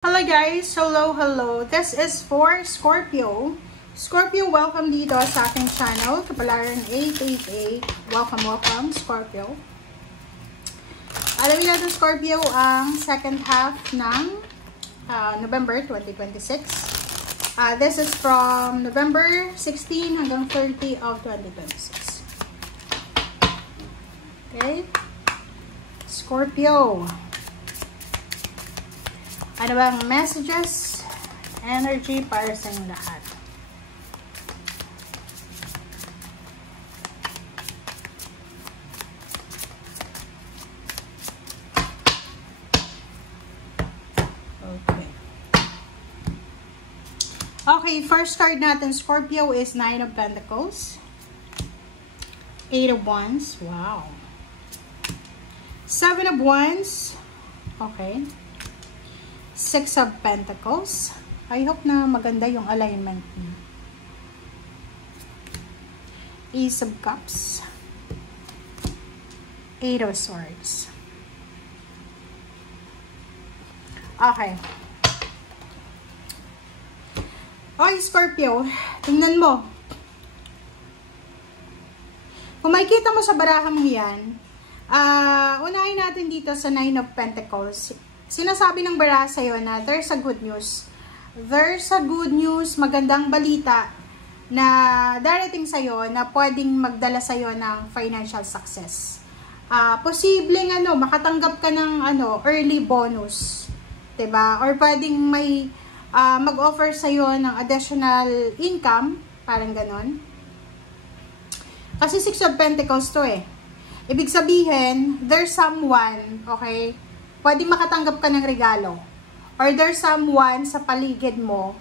Hello guys! Hello! This is for Scorpio. Scorpio, welcome dito sa aking channel, Kapalaran 888. Welcome, Scorpio. Alamin natin, Scorpio, ang second half ng November 2026. This is from November 16 hanggang 30 of 2026. Okay? Scorpio. Ano bang messages, energy para sa inyong lahat? Okay, first card natin, Scorpio, is Nine of Pentacles. Eight of Wands. Wow. Seven of Wands. Okay. Six of Pentacles. I hope na maganda yung alignment niyo. Ace of Cups. Eight of Swords. Okay. Okay, Scorpio. Tingnan mo. Kung makikita mo sa baraha mo yan, unahin natin dito sa Nine of Pentacles. Sinasabi ng baraha sa'yo na there's a good news. There's a good news, magandang balita na darating sa'yo na pwedeng magdala sa'yo ng financial success. Posibleng makatanggap ka ng early bonus. 'Di ba? Or pwedeng may mag-offer sa'yo ng additional income, parang ganon. Kasi Six of Pentacles to eh. Ibig sabihin, there's someone, okay, pwedeng makatanggap ka ng regalo. Or there's someone sa paligid mo,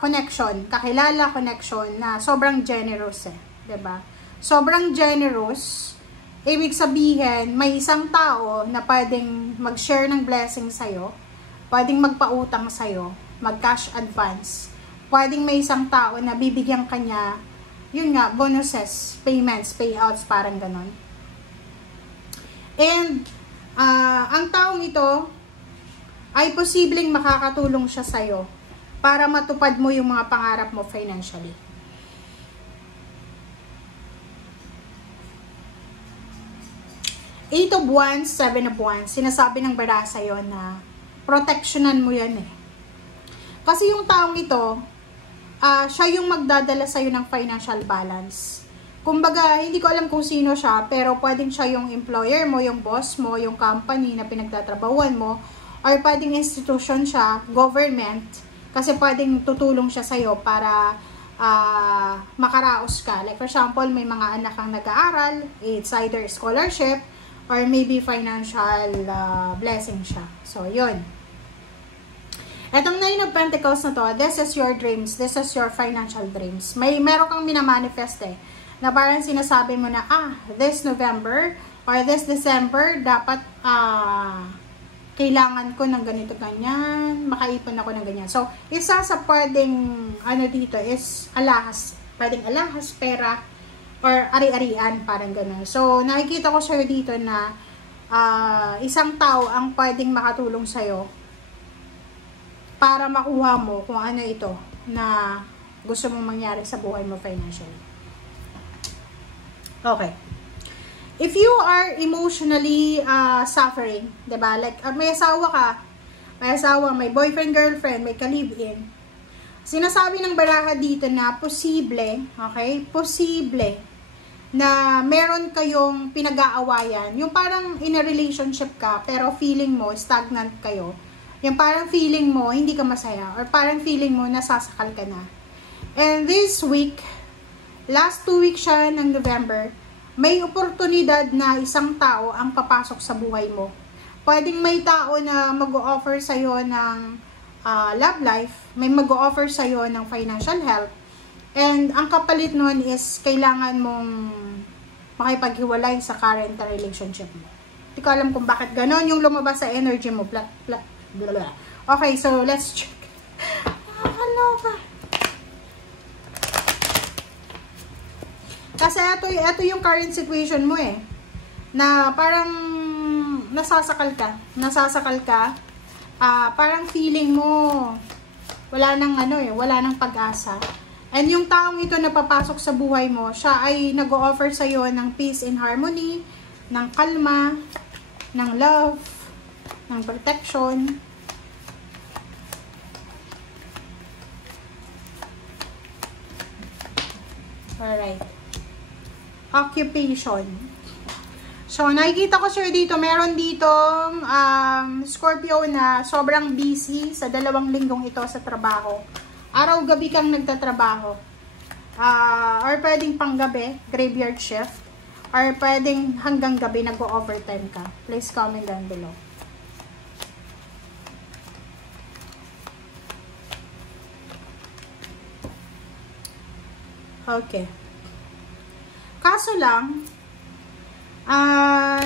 connection, kakilala connection, na sobrang generous eh. 'Di ba? Sobrang generous, ibig sabihin, may isang tao na pwedeng mag-share ng blessing sa'yo, pwedeng magpautang sa'yo, mag-cash advance, pwedeng may isang tao na bibigyan kanya, yun nga, bonuses, payments, payouts, parang ganon. And, ang taong ito ay posibleng makakatulong siya sa'yo para matupad mo yung mga pangarap mo financially. Eight of Wands, Seven of Wands. Sinasabi ng baraha sa'yo na protectionan mo yan eh. Kasi yung taong ito, siya yung magdadala sa'yo ng financial balance. Kumbaga, hindi ko alam kung sino siya, pero pwedeng siya yung employer mo, yung boss mo, yung company na pinagtatrabahuan mo, or pwedeng institution siya, government, kasi pwedeng tutulong siya sa'yo para makaraos ka. Like for example, may mga anak kang nag-aaral, it's either scholarship, or maybe financial blessing siya. So, yun. Etong Nine of Pentacles na to, this is your dreams, this is your financial dreams. Meron kang minamanifest eh, na parang sinasabi mo na, this November or this December, dapat kailangan ko ng ganito ganyan, makaipon ako ng ganyan. So, isa sa pwedeng dito is alahas. Pwedeng alahas, pera, or ari-arian, parang gano'n. So, nakikita ko sa'yo dito na isang tao ang pwedeng makatulong sa'yo para makuha mo kung ano ito na gusto mong mangyari sa buhay mo financially. Okay. If you are emotionally suffering, 'di ba? Like may asawa ka, may boyfriend, girlfriend, may ka-live-in. Sinasabi ng baraha dito na posible, okay? Posible na meron kayong pinag-aawayan. Yung parang in a relationship ka, pero feeling mo stagnant kayo. Yung parang feeling mo hindi ka masaya, or parang feeling mo nasasakal ka na. And this week, last 2 weeks siya ng November, may oportunidad na isang tao ang papasok sa buhay mo. Pwedeng may tao na mag-o-offer sa'yo ng love life, may mag-o-offer sa'yo ng financial help, and ang kapalit nun is kailangan mong makipaghiwalay sa current relationship mo. Hindi ko alam kung bakit ganon yung lumabas sa energy mo. Okay, so let's check. Nakakaloka. Kasi ito yung current situation mo eh. Na parang nasasakal ka. parang feeling mo, wala nang wala nang pag-asa. And yung taong ito na papasok sa buhay mo, siya ay nag-o-offer sa'yo ng peace and harmony, ng kalma, ng love, ng protection. Alright. Occupation. So, nakikita ko sir dito, meron ditong Scorpio na sobrang busy sa 2 linggong ito sa trabaho. Araw-gabi kang nagtatrabaho. Or pwedeng panggabi, graveyard shift. Or pwedeng hanggang gabi nag-overtime ka. Please comment down below. Okay. Kaso lang,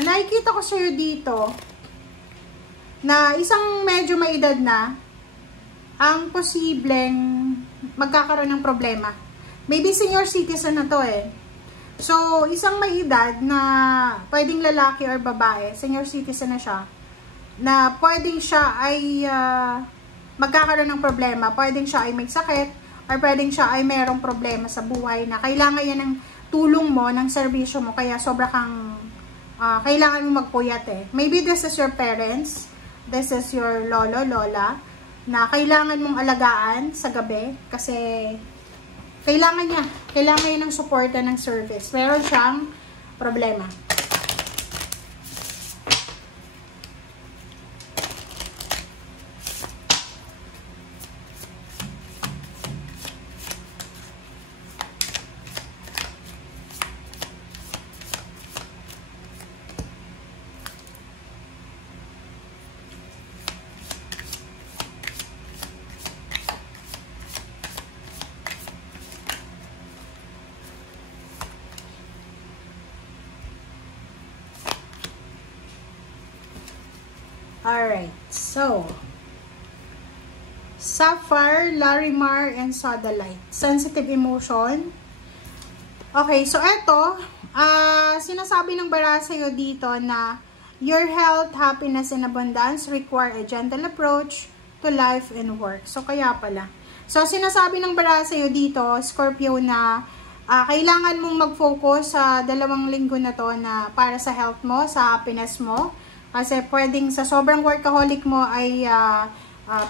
nakikita ko sa'yo dito na isang medyo may edad na ang posibleng magkakaroon ng problema. Maybe senior citizen na to eh. So, isang may edad na pwedeng lalaki or babae, senior citizen na siya, na pwedeng siya ay magkakaroon ng problema. Pwedeng siya ay may sakit or pwedeng siya ay merong problema sa buhay na kailangan yan ng tulong mo, ng serbisyo mo, kaya sobra kang kailangan mo magpuyat eh. Maybe this is your parents, this is your lolo, lola, na kailangan mong alagaan sa gabi kasi kailangan niya ng suporta ng service. Meron siyang problema. Alright, so Sapphire, Larimar, and Sodalite. Sensitive emotion. Okay, so eto, sinasabi ng bara sa'yo dito na your health, happiness, and abundance require a gentle approach to life and work. So, kaya pala. So, sinasabi ng bara sa'yo dito, Scorpio, na kailangan mong mag-focus sa 2 linggo na to na para sa health mo, sa happiness mo. Kasi pwedeng sa sobrang workaholic mo ay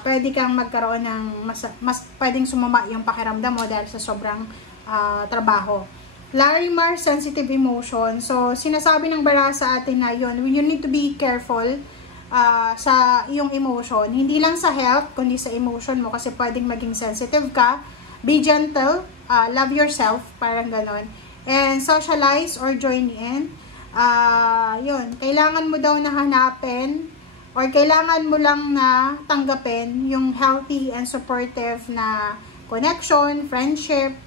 pwede kang magkaroon ng mas pwedeng sumama yung pakiramdam mo dahil sa sobrang trabaho. Larimar, sensitive emotion. So, sinasabi ng bara sa atin na yun, you need to be careful sa iyong emotion. Hindi lang sa health, kundi sa emotion mo kasi pwedeng maging sensitive ka. Be gentle, love yourself, parang ganon. And socialize or join in. Yun, kailangan mo daw na hanapin or kailangan mo lang na tanggapin yung healthy and supportive na connection, friendship,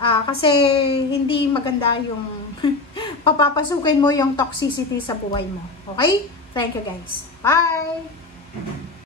kasi hindi maganda yung papapasukin mo yung toxicity sa buhay mo. Okay? Thank you guys. Bye!